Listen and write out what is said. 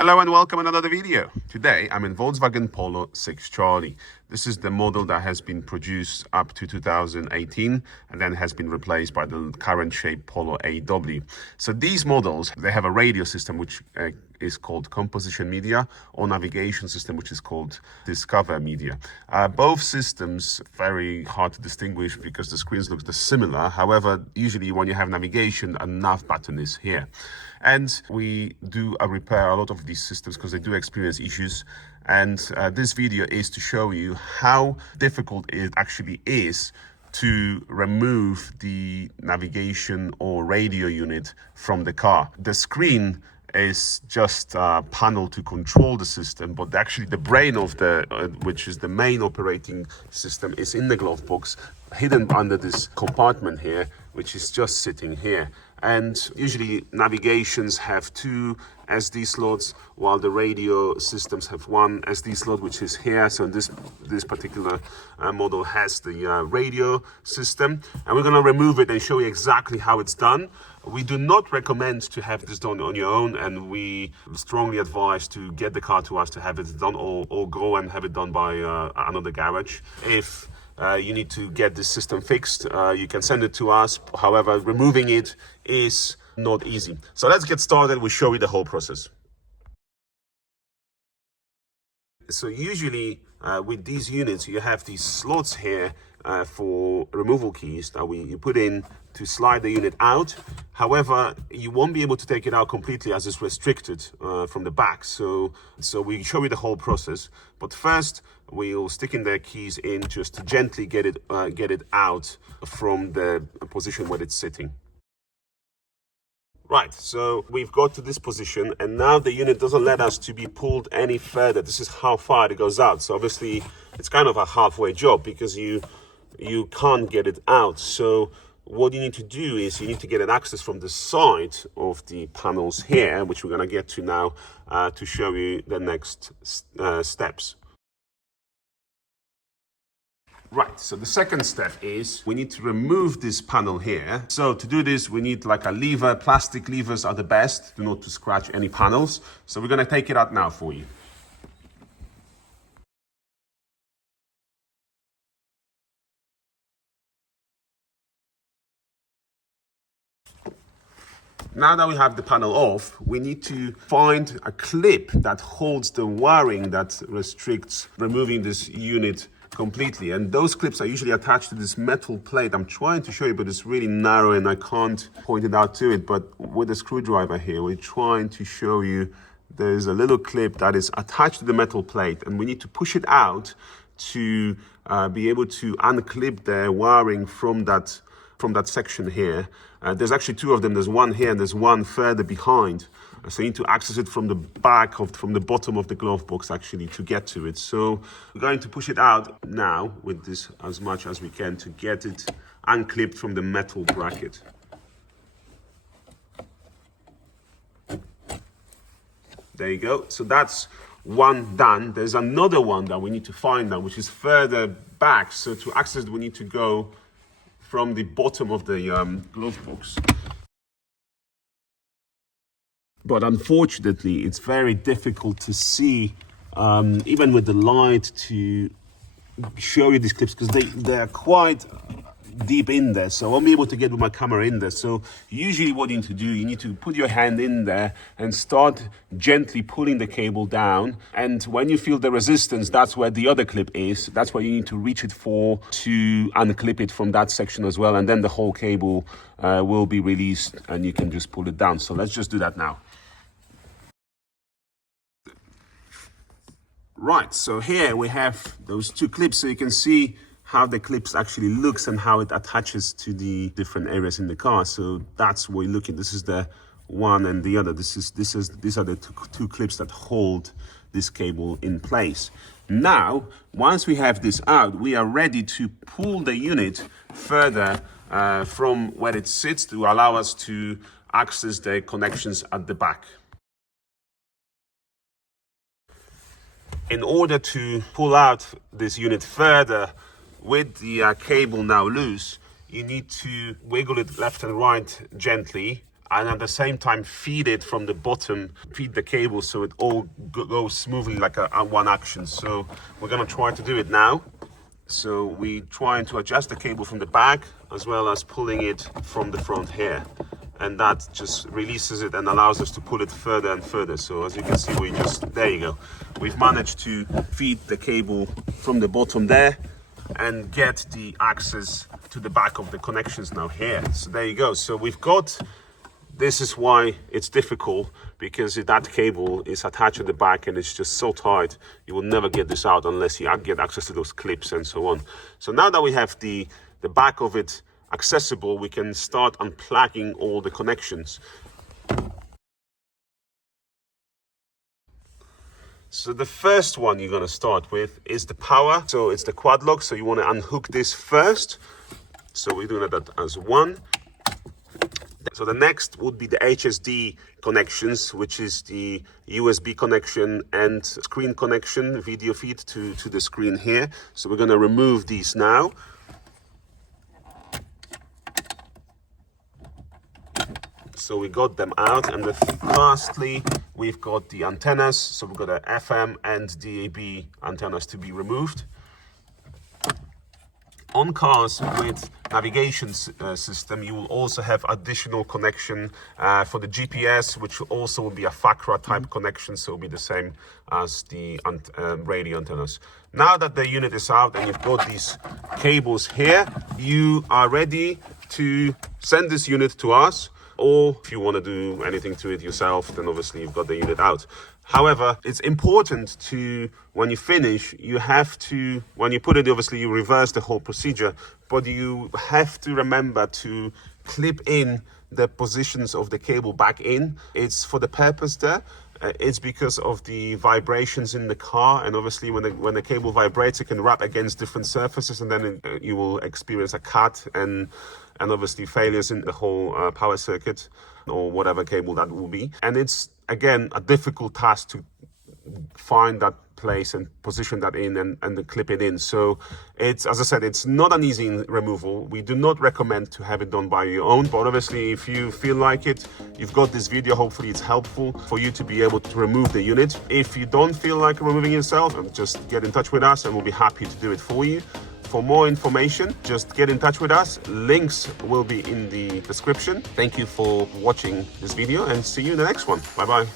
Hello and welcome to another video. Today I'm in Volkswagen Polo-6C Charlie. This is the model that has been produced up to 2018 and then has been replaced by the current shape Polo AW. So these models, they have a radio system which is called composition media, or navigation system which is called discover media. Both systems very hard to distinguish because the screens look similar. However, usually when you have navigation, a nav button is here. And we do repair a lot of these systems because they do experience issues. And this video is to show you how difficult it actually is to remove the navigation or radio unit from the car. The screen is just a panel to control the system, but actually the brain of the which is the main operating system is in the glove box, hidden under this compartment here, which is just sitting here. And usually navigations have two SD slots, while the radio systems have one SD slot, which is here. So this particular model has the radio system, and we're going to remove it and show you exactly how it's done. We do not recommend to have this done on your own, and we strongly advise to get the car to us to have it done, or go and have it done by another garage. If you need to get this system fixed, you can send it to us. However, removing it is not easy. So let's get started. We'll show you the whole process. So usually with these units, you have these slots here for removal keys that you put in to slide the unit out. However, you won't be able to take it out completely as it's restricted from the back. So we show you the whole process. But first, we'll stick in the keys in just to gently get it out from the position where it's sitting. Right, so we've got to this position, and now the unit doesn't let us to be pulled any further. This is how far it goes out. So obviously it's kind of a halfway job because you can't get it out. So what you need to do is you need to get an access from the side of the panels here, which we're going to get to now to show you the next steps. Right, so the second step is we need to remove this panel here. So to do this, we need like a lever. Plastic levers are the best, not to scratch any panels. So we're going to take it out now for you. Now that we have the panel off, we need to find a clip that holds the wiring that restricts removing this unit completely. And those clips are usually attached to this metal plate. I'm trying to show you, but it's really narrow and I can't point it out to it. But with a screwdriver here, we're trying to show you there's a little clip that is attached to the metal plate, and we need to push it out to be able to unclip the wiring from that section here. There's actually two of them. There's one here and there's one further behind. So you need to access it from the back from the bottom of the glove box actually to get to it. So we're going to push it out now with this as much as we can to get it unclipped from the metal bracket. There you go. So that's one done. There's another one that we need to find now, which is further back. So to access it, we need to go from the bottom of the glove box. But unfortunately, it's very difficult to see, even with the light, to show you these clips because they are quite deep in there. So I won't be able to get with my camera in there. So usually what you need to do, you need to put your hand in there and start gently pulling the cable down. And when you feel the resistance, that's where the other clip is. That's where you need to reach it for to unclip it from that section as well. And then the whole cable will be released and you can just pull it down. So let's just do that now. Right, so here we have those two clips, so you can see how the clips actually looks and how it attaches to the different areas in the car. So that's what you're looking. This is the one and the other. These are the two clips that hold this cable in place. Now, once we have this out, we are ready to pull the unit further from where it sits to allow us to access the connections at the back. In order to pull out this unit further with the cable now loose, you need to wiggle it left and right gently and at the same time feed it from the bottom, feed the cable so it all goes smoothly like a one action. So we're going to try to do it now. So we trying to adjust the cable from the back as well as pulling it from the front here, and that just releases it and allows us to pull it further and further. So as you can see, there you go, we've managed to feed the cable from the bottom there and get the access to the back of the connections now here. So there you go. So we've got, this is why it's difficult, because that cable is attached at the back and it's just so tight, you will never get this out unless you get access to those clips and so on. So now that we have the back of it accessible, we can start unplugging all the connections. So the first one you're going to start with is the power. So it's the quad lock. So you want to unhook this first. So we're doing that as one. So the next would be the HSD connections, which is the USB connection and screen connection, video feed to the screen here. So we're going to remove these now. So we got them out, and lastly we've got the antennas. So we've got a FM and DAB antennas to be removed. On cars with navigation system, you will also have additional connection for the GPS, which also will be a FACRA type connection, so it'll be the same as the radio antennas. Now that the unit is out and you've got these cables here, you are ready to send this unit to us. Or if you want to do anything to it yourself, then obviously you've got the unit out. However, it's important to, when you finish, you have to, when you put it, obviously you reverse the whole procedure, but you have to remember to clip in the positions of the cable back in. It's for the purpose there. It's because of the vibrations in the car, and obviously when the cable vibrates, it can rub against different surfaces, and then you will experience a cut and obviously failures in the whole power circuit or whatever cable that will be. And it's again a difficult task to find that place and position that in and then clip it in. So it's, as I said, it's not an easy removal. We do not recommend to have it done by your own, but obviously if you feel like it, you've got this video, hopefully it's helpful for you to be able to remove the unit. If you don't feel like removing yourself, just get in touch with us and we'll be happy to do it for you. For more information, just get in touch with us. Links will be in the description. Thank you for watching this video and see you in the next one. Bye bye.